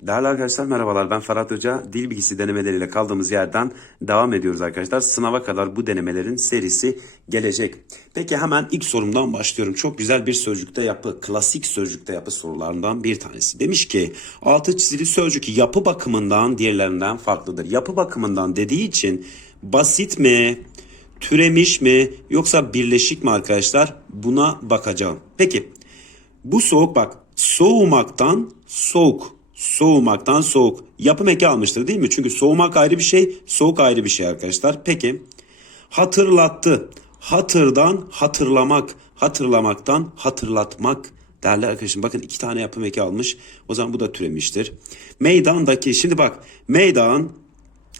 Değerli arkadaşlar merhabalar ben Ferhat Hoca. Dil bilgisi denemeleriyle kaldığımız yerden devam ediyoruz arkadaşlar. Sınava kadar bu denemelerin serisi gelecek. Peki hemen ilk sorumdan başlıyorum. Çok güzel bir sözcükte yapı, klasik sözcükte yapı sorularından bir tanesi. Demiş ki altı çizili sözcük yapı bakımından diğerlerinden farklıdır. Yapı bakımından dediği için basit mi, türemiş mi yoksa birleşik mi arkadaşlar? Buna bakacağım. Peki bu soğuk bak soğumaktan soğuk. Soğumaktan soğuk. Yapım eki almıştır değil mi? Çünkü soğumak ayrı bir şey, soğuk ayrı bir şey arkadaşlar. Peki hatırlattı. Hatırdan hatırlamak. Hatırlamaktan hatırlatmak. Değerli arkadaşım bakın iki tane yapım eki almış. O zaman bu da türemiştir. Meydandaki şimdi bak meydan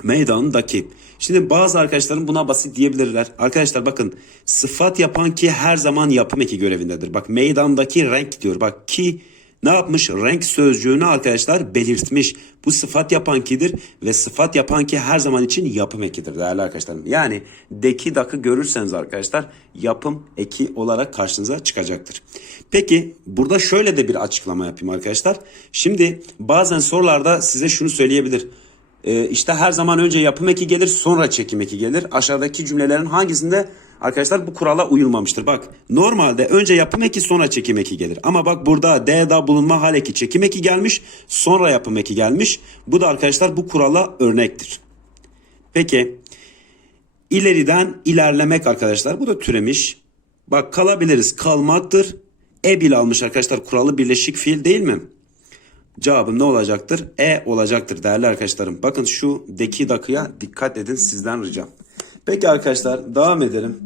meydandaki. Şimdi bazı arkadaşlarım buna basit diyebilirler. Arkadaşlar bakın sıfat yapan ki her zaman yapım eki görevindedir. Bak meydandaki renk diyor. Bak ki ne yapmış? Renk sözcüğünü arkadaşlar belirtmiş. Bu sıfat yapan kidir ve sıfat yapan ki her zaman için yapım ekidir değerli arkadaşlarım. Yani deki dakı görürseniz arkadaşlar yapım eki olarak karşınıza çıkacaktır. Peki burada şöyle de bir açıklama yapayım arkadaşlar. Şimdi bazen sorularda size şunu söyleyebilir. Ee, işte her zaman önce yapım eki gelir sonra çekim eki gelir. Aşağıdaki cümlelerin hangisinde arkadaşlar bu kurala uyulmamıştır. Bak normalde önce yapım eki sonra çekim eki gelir. Ama bak burada D'da bulunma hal eki çekim eki gelmiş sonra yapım eki gelmiş. Bu da arkadaşlar bu kurala örnektir. Peki ileriden ilerlemek arkadaşlar bu da türemiş. Bak kalabiliriz kalmaktır. E bile almış arkadaşlar kuralı birleşik fiil değil mi? Cevabım ne olacaktır? E olacaktır değerli arkadaşlarım. Bakın şu deki dakıya dikkat edin sizden ricam. Peki arkadaşlar devam edelim.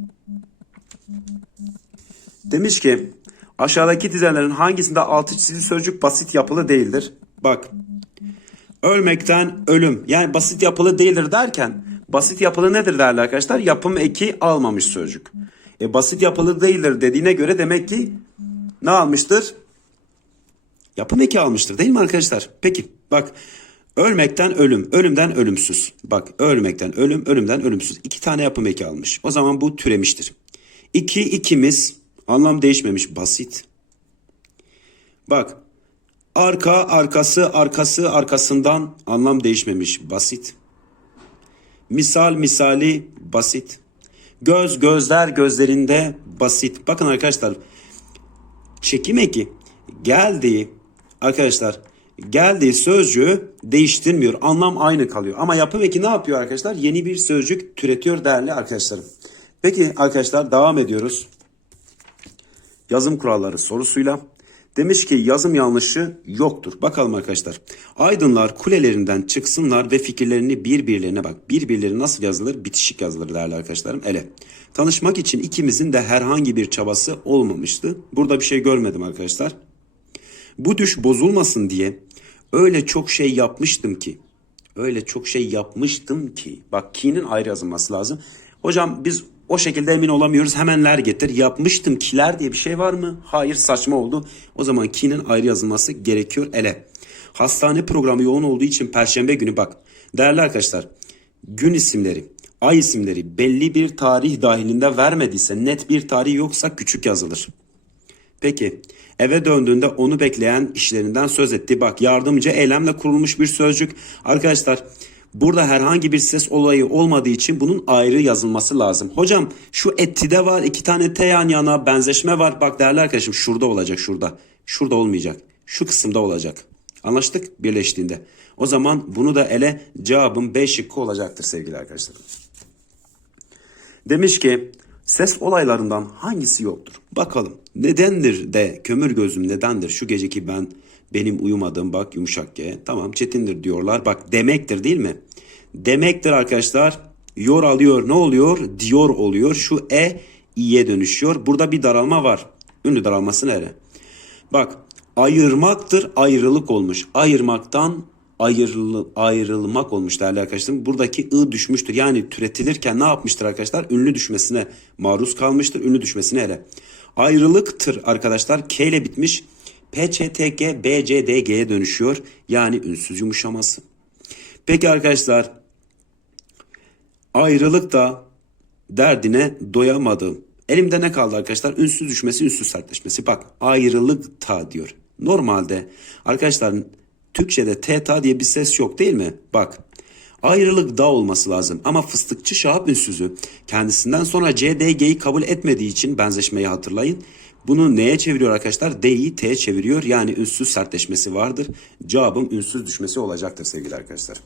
Demiş ki aşağıdaki dizenlerin hangisinde altı çizili sözcük basit yapılı değildir? Bak ölmekten ölüm yani basit yapılı değildir derken basit yapılı nedir değerli arkadaşlar? Yapım eki almamış sözcük. E, basit yapılı değildir dediğine göre demek ki ne almıştır? Yapım eki almıştır değil mi arkadaşlar? Peki bak ölmekten ölüm, ölümden ölümsüz. Bak ölmekten ölüm, ölümden ölümsüz. İki tane yapım eki almış. O zaman bu türemiştir. İki ikimiz anlam değişmemiş basit. Bak arka arkası arkası arkasından anlam değişmemiş basit. Misal misali basit. Göz gözler gözlerinde basit. Bakın arkadaşlar çekim eki geldiği arkadaşlar geldiği sözcüğü değiştirmiyor. Anlam aynı kalıyor. Ama yapım eki ne yapıyor arkadaşlar? Yeni bir sözcük türetiyor değerli arkadaşlarım. Peki arkadaşlar devam ediyoruz. Yazım kuralları sorusuyla. Demiş ki yazım yanlışı yoktur. Bakalım arkadaşlar. Aydınlar kulelerinden çıksınlar ve fikirlerini birbirlerine bak. Birbirleri nasıl yazılır? Bitişik yazılır değerli arkadaşlarım. Ele. Tanışmak için ikimizin de herhangi bir çabası olmamıştı. Burada bir şey görmedim arkadaşlar. Bu düş bozulmasın diye öyle çok şey yapmıştım ki. Öyle çok şey yapmıştım ki. Bak ki'nin ayrı yazılması lazım. Hocam biz o şekilde emin olamıyoruz. Hemenler getir. Yapmıştım kiler diye bir şey var mı? Hayır saçma oldu. O zaman ki'nin ayrı yazılması gerekiyor ele. Hastane programı yoğun olduğu için perşembe günü bak. Değerli arkadaşlar gün isimleri, ay isimleri belli bir tarih dahilinde vermediyse net bir tarih yoksa küçük yazılır. Peki eve döndüğünde onu bekleyen işlerinden söz etti. Bak yardımcı eylemle kurulmuş bir sözcük. Arkadaşlar burada herhangi bir ses olayı olmadığı için bunun ayrı yazılması lazım. Hocam şu ettide var iki tane t yan yana benzeşme var. Bak değerli arkadaşım şurada olacak şurada. Şurada olmayacak. Şu kısımda olacak. Anlaştık birleştiğinde. O zaman bunu da ele cevabım B şıkkı olacaktır sevgili arkadaşlarım. Demiş ki ses olaylarından hangisi yoktur? Bakalım nedendir de kömür gözüm nedendir şu geceki ben benim uyumadığım bak yumuşak G. Tamam çetindir diyorlar. Bak demektir değil mi? Demektir arkadaşlar. Yor alıyor ne oluyor? Diyor oluyor. Şu e i'ye dönüşüyor. Burada bir daralma var. Ünlü daralması nere? Bak ayırmaktır ayrılık olmuş. Ayırmaktan ayrıl, ayrılmak olmuş değerli arkadaşlarım. Buradaki ı düşmüştür. Yani türetilirken ne yapmıştır arkadaşlar? Ünlü düşmesine maruz kalmıştır. Ünlü düşmesine hele. Ayrılıktır arkadaşlar. K ile bitmiş. P, Ç, T, G, B, C, D, G'ye dönüşüyor. Yani ünsüz yumuşaması. Peki arkadaşlar ayrılık da derdine doyamadım. Elimde ne kaldı arkadaşlar? Ünsüz düşmesi, ünsüz sertleşmesi. Bak ayrılık ta diyor. Normalde arkadaşlar Türkçe'de teta diye bir ses yok değil mi? Bak. Ayrılık da olması lazım ama fıstıkçı Şahap ünsüzü kendisinden sonra C, D, G'yi kabul etmediği için benzeşmeyi hatırlayın. Bunu neye çeviriyor arkadaşlar? D'yi T'ye çeviriyor. Yani ünsüz sertleşmesi vardır. Cevabım ünsüz düşmesi olacaktır sevgili arkadaşlar.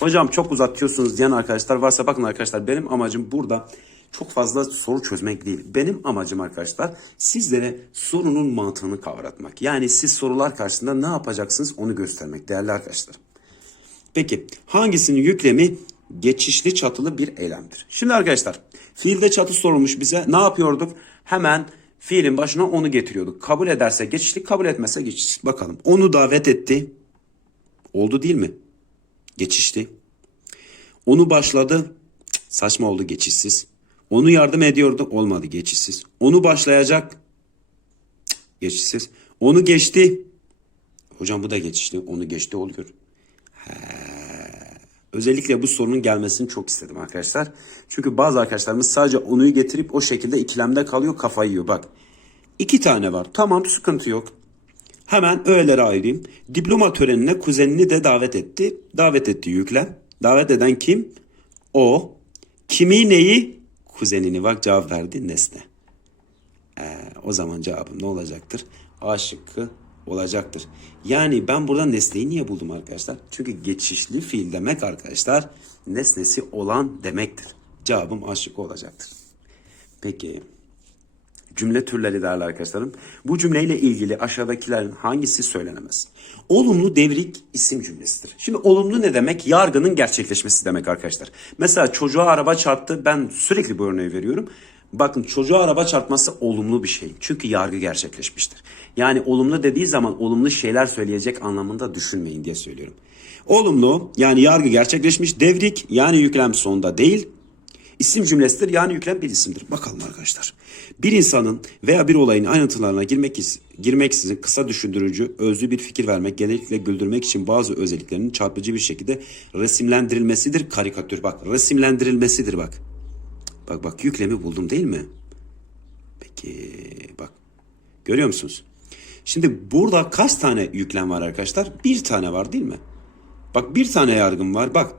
Hocam çok uzatıyorsunuz diyen arkadaşlar varsa bakın arkadaşlar benim amacım burada çok fazla soru çözmek değil. Benim amacım arkadaşlar sizlere sorunun mantığını kavratmak. Yani siz sorular karşısında ne yapacaksınız onu göstermek değerli arkadaşlar. Peki hangisinin yüklemi geçişli çatılı bir eylemdir? Şimdi arkadaşlar fiilde çatı sorulmuş bize ne yapıyorduk? Hemen fiilin başına onu getiriyorduk. Kabul ederse geçişli kabul etmezse geçişli. Bakalım onu davet etti. Oldu değil mi? Geçişli. Onu başladı. Saçma oldu geçişsiz. Onu yardım ediyordu. Olmadı geçişsiz. Onu başlayacak. Geçişsiz. Onu geçti. Hocam bu da geçişli. Onu geçti oluyor. Özellikle bu sorunun gelmesini çok istedim arkadaşlar. Çünkü bazı arkadaşlarımız sadece onuyu getirip o şekilde ikilemde kalıyor kafayı yiyor. Bak iki tane var. Tamam sıkıntı yok. Hemen öğelere ayırayım. Diploma törenine kuzenini de davet etti. Davet etti yüklem. Davet eden kim? O. Kimi neyi? Kuzenini bak cevap verdi nesne. Ee, o zaman cevabım ne olacaktır? A şıkkı olacaktır. Yani ben burada nesneyi niye buldum arkadaşlar? Çünkü geçişli fiil demek arkadaşlar nesnesi olan demektir. Cevabım A şıkkı olacaktır. Peki cümle türleri değerli arkadaşlarım. Bu cümleyle ilgili aşağıdakilerin hangisi söylenemez? Olumlu devrik isim cümlesidir. Şimdi olumlu ne demek? Yargının gerçekleşmesi demek arkadaşlar. Mesela çocuğa araba çarptı. Ben sürekli bu örneği veriyorum. Bakın çocuğa araba çarpması olumlu bir şey. Çünkü yargı gerçekleşmiştir. Yani olumlu dediği zaman olumlu şeyler söyleyecek anlamında düşünmeyin diye söylüyorum. Olumlu yani yargı gerçekleşmiş. Devrik yani yüklem sonunda değil. İsim cümlesidir yani yüklem bir isimdir. Bakalım arkadaşlar. Bir insanın veya bir olayın ayrıntılarına girmek girmeksizin kısa düşündürücü, özlü bir fikir vermek, genellikle güldürmek için bazı özelliklerinin çarpıcı bir şekilde resimlendirilmesidir. Karikatür bak resimlendirilmesidir bak. Bak bak yüklemi buldum değil mi? Peki bak görüyor musunuz? Şimdi burada kaç tane yüklem var arkadaşlar? Bir tane var değil mi? Bak bir tane yargım var. Bak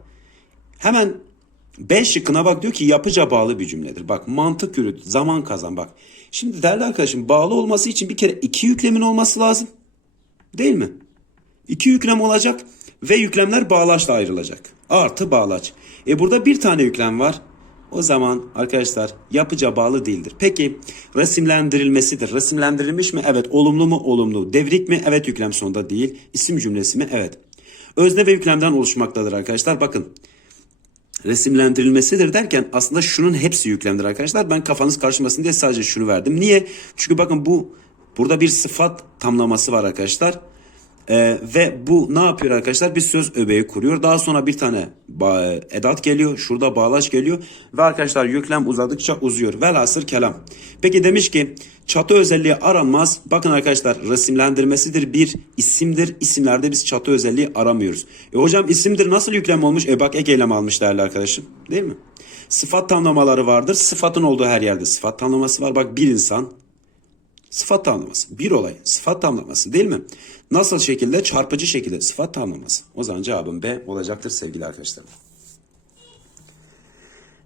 hemen B şıkkına bak diyor ki yapıca bağlı bir cümledir. Bak mantık yürüt, zaman kazan bak. Şimdi değerli arkadaşım bağlı olması için bir kere iki yüklemin olması lazım. Değil mi? İki yüklem olacak ve yüklemler bağlaçla ayrılacak. Artı bağlaç. E burada bir tane yüklem var. O zaman arkadaşlar yapıca bağlı değildir. Peki resimlendirilmesidir. Resimlendirilmiş mi? Evet. Olumlu mu? Olumlu. Devrik mi? Evet yüklem sonunda değil. İsim cümlesi mi? Evet. Özne ve yüklemden oluşmaktadır arkadaşlar. Bakın resimlendirilmesidir derken aslında şunun hepsi yüklemdir arkadaşlar. Ben kafanız karışmasın diye sadece şunu verdim. Niye? Çünkü bakın bu burada bir sıfat tamlaması var arkadaşlar. Ee, ve bu ne yapıyor arkadaşlar? Bir söz öbeği kuruyor. Daha sonra bir tane ba- edat geliyor. Şurada bağlaç geliyor. Ve arkadaşlar yüklem uzadıkça uzuyor. Velhasır kelam. Peki demiş ki çatı özelliği aranmaz. Bakın arkadaşlar resimlendirmesidir bir isimdir. İsimlerde biz çatı özelliği aramıyoruz. E hocam isimdir nasıl yüklem olmuş? E bak ek eylem almış değerli arkadaşım. Değil mi? Sıfat tamlamaları vardır. Sıfatın olduğu her yerde sıfat tamlaması var. Bak bir insan Sıfat tamlaması. Bir olay. Sıfat tamlaması değil mi? Nasıl şekilde? Çarpıcı şekilde sıfat tamlaması. O zaman cevabım B olacaktır sevgili arkadaşlar.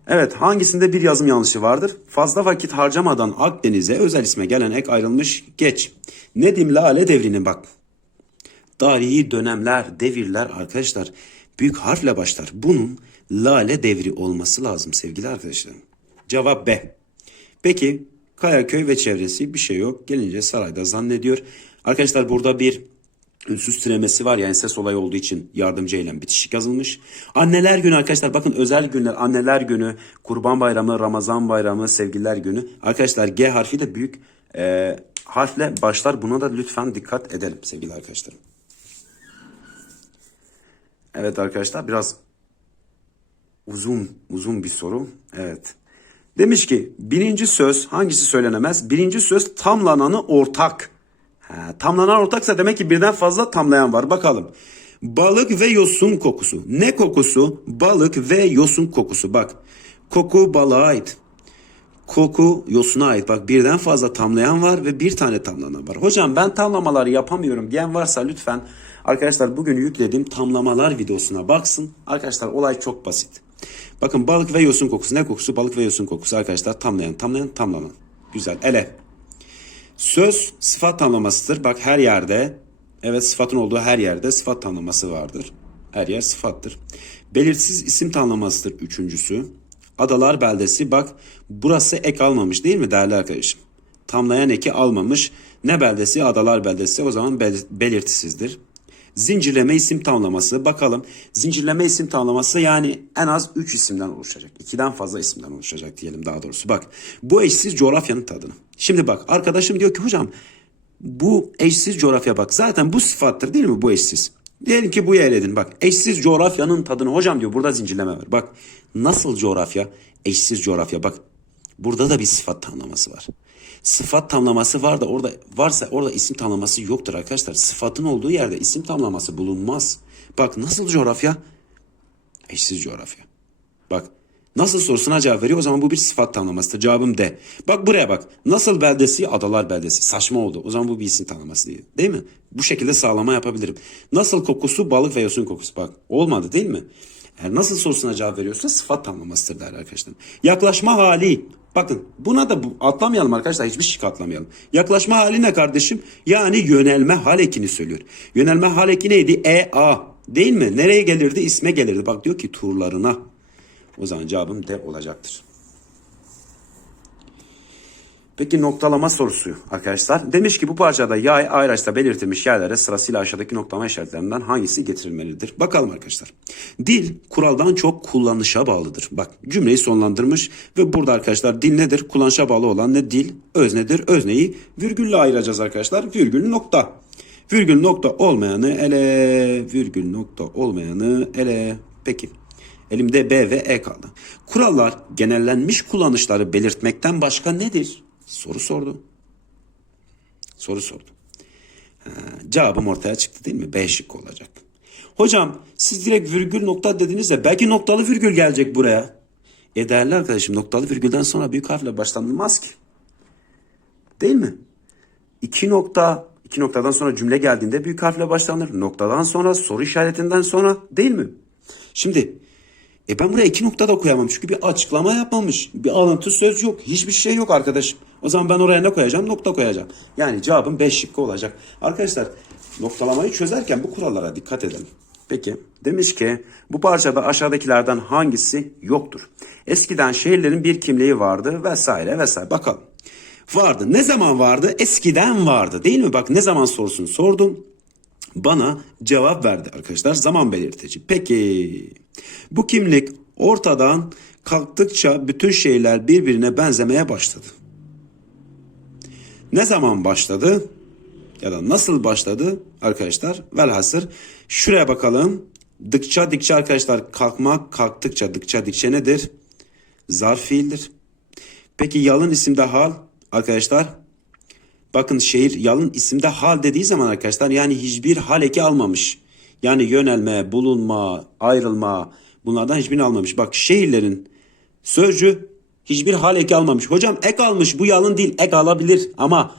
Evet hangisinde bir yazım yanlışı vardır? Fazla vakit harcamadan Akdeniz'e özel isme gelen ek ayrılmış geç. Nedim Lale devrinin bak. Tarihi dönemler, devirler arkadaşlar büyük harfle başlar. Bunun Lale devri olması lazım sevgili arkadaşlarım. Cevap B. Peki Kayaköy ve çevresi bir şey yok. Gelince sarayda zannediyor. Arkadaşlar burada bir ünsüz türemesi var yani ses olayı olduğu için yardımcı eylem bitişik yazılmış. Anneler günü arkadaşlar bakın özel günler anneler günü, kurban bayramı, ramazan bayramı, sevgililer günü. Arkadaşlar G harfi de büyük e, harfle başlar. Buna da lütfen dikkat edelim sevgili arkadaşlarım. Evet arkadaşlar biraz uzun uzun bir soru. Evet. Demiş ki birinci söz hangisi söylenemez? Birinci söz tamlananı ortak. Ha, tamlanan ortaksa demek ki birden fazla tamlayan var. Bakalım. Balık ve yosun kokusu. Ne kokusu? Balık ve yosun kokusu. Bak. Koku balığa ait. Koku yosuna ait. Bak birden fazla tamlayan var ve bir tane tamlanan var. Hocam ben tamlamaları yapamıyorum diyen varsa lütfen Arkadaşlar bugün yüklediğim tamlamalar videosuna baksın. Arkadaşlar olay çok basit. Bakın balık ve yosun kokusu. Ne kokusu? Balık ve yosun kokusu arkadaşlar. Tamlayan, tamlayan, tamlama. Güzel. Ele. Söz sıfat tamlamasıdır. Bak her yerde, evet sıfatın olduğu her yerde sıfat tamlaması vardır. Her yer sıfattır. Belirsiz isim tamlamasıdır üçüncüsü. Adalar beldesi bak burası ek almamış değil mi değerli arkadaşım? Tamlayan eki almamış. Ne beldesi? Adalar beldesi o zaman bel- belirtisizdir. Zincirleme isim tamlaması bakalım. Zincirleme isim tamlaması yani en az 3 isimden oluşacak. 2'den fazla isimden oluşacak diyelim daha doğrusu. Bak bu eşsiz coğrafyanın tadını. Şimdi bak arkadaşım diyor ki hocam bu eşsiz coğrafya bak zaten bu sıfattır değil mi bu eşsiz? Diyelim ki bu yer edin bak eşsiz coğrafyanın tadını hocam diyor burada zincirleme var. Bak nasıl coğrafya? Eşsiz coğrafya bak burada da bir sıfat tamlaması var. Sıfat tamlaması var da orada varsa orada isim tamlaması yoktur arkadaşlar. Sıfatın olduğu yerde isim tamlaması bulunmaz. Bak nasıl coğrafya? Eşsiz coğrafya. Bak nasıl sorusuna cevap veriyor o zaman bu bir sıfat tamlamasıdır. Cevabım D. Bak buraya bak. Nasıl beldesi? Adalar beldesi. Saçma oldu. O zaman bu bir isim tanımlaması değil. Değil mi? Bu şekilde sağlama yapabilirim. Nasıl kokusu? Balık ve yosun kokusu. Bak olmadı değil mi? Eğer nasıl sorusuna cevap veriyorsa sıfat tamlamasıdır der arkadaşlar. Yaklaşma hali. Bakın buna da bu, atlamayalım arkadaşlar. Hiçbir şey atlamayalım. Yaklaşma hali ne kardeşim? Yani yönelme hal ekini söylüyor. Yönelme hal eki neydi? E, A. Değil mi? Nereye gelirdi? İsme gelirdi. Bak diyor ki turlarına. O zaman cevabım D olacaktır. Peki noktalama sorusu arkadaşlar. Demiş ki bu parçada yay ayraçta belirtilmiş yerlere sırasıyla aşağıdaki noktalama işaretlerinden hangisi getirilmelidir? Bakalım arkadaşlar. Dil kuraldan çok kullanışa bağlıdır. Bak cümleyi sonlandırmış ve burada arkadaşlar dil nedir? Kullanışa bağlı olan ne? Dil öznedir. Özneyi virgülle ayıracağız arkadaşlar. Virgül nokta. Virgül nokta olmayanı ele, virgül nokta olmayanı ele. Peki. Elimde B ve E kaldı. Kurallar genellenmiş kullanışları belirtmekten başka nedir? Soru sordu. Soru sordu. Ha, cevabım ortaya çıktı değil mi? B şıkkı olacak. Hocam siz direkt virgül nokta dediniz de belki noktalı virgül gelecek buraya. E değerli arkadaşım noktalı virgülden sonra büyük harfle başlanılmaz ki. Değil mi? İki nokta, iki noktadan sonra cümle geldiğinde büyük harfle başlanır. Noktadan sonra soru işaretinden sonra değil mi? Şimdi e ben buraya iki nokta da koyamam çünkü bir açıklama yapmamış. Bir alıntı söz yok. Hiçbir şey yok arkadaşım. O zaman ben oraya ne koyacağım? Nokta koyacağım. Yani cevabım 5 şıkkı olacak. Arkadaşlar noktalamayı çözerken bu kurallara dikkat edelim. Peki demiş ki bu parçada aşağıdakilerden hangisi yoktur? Eskiden şehirlerin bir kimliği vardı vesaire vesaire. Bakalım. Vardı. Ne zaman vardı? Eskiden vardı değil mi? Bak ne zaman sorusunu sordum. Bana cevap verdi arkadaşlar. Zaman belirtici. Peki bu kimlik ortadan kalktıkça bütün şeyler birbirine benzemeye başladı. Ne zaman başladı? Ya da nasıl başladı arkadaşlar? Velhasır şuraya bakalım. Dıkça dikçe arkadaşlar kalkmak kalktıkça dıkça dikçe nedir? Zarf fiildir. Peki yalın isimde hal arkadaşlar Bakın şehir yalın isimde hal dediği zaman arkadaşlar yani hiçbir hal eki almamış. Yani yönelme, bulunma, ayrılma bunlardan hiçbirini almamış. Bak şehirlerin sözcü hiçbir hal eki almamış. Hocam ek almış bu yalın değil ek alabilir ama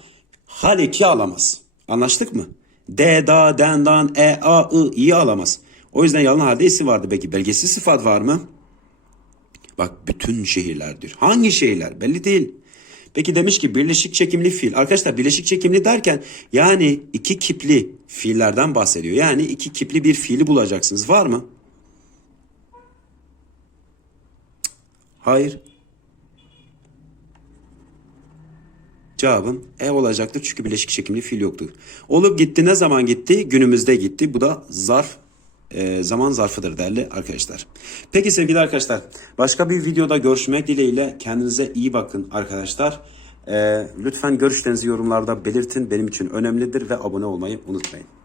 hal eki alamaz. Anlaştık mı? D, da, den, dan, e, a, i, i alamaz. O yüzden yalın halde isim vardı. Peki belgesiz sıfat var mı? Bak bütün şehirlerdir. Hangi şehirler? Belli değil. Peki demiş ki birleşik çekimli fiil. Arkadaşlar birleşik çekimli derken yani iki kipli fiillerden bahsediyor. Yani iki kipli bir fiili bulacaksınız. Var mı? Hayır. Cevabım E olacaktır çünkü birleşik çekimli fiil yoktu. Olup gitti ne zaman gitti? Günümüzde gitti. Bu da zarf e, zaman zarfıdır değerli arkadaşlar. Peki sevgili arkadaşlar başka bir videoda görüşmek dileğiyle kendinize iyi bakın arkadaşlar. E, lütfen görüşlerinizi yorumlarda belirtin benim için önemlidir ve abone olmayı unutmayın.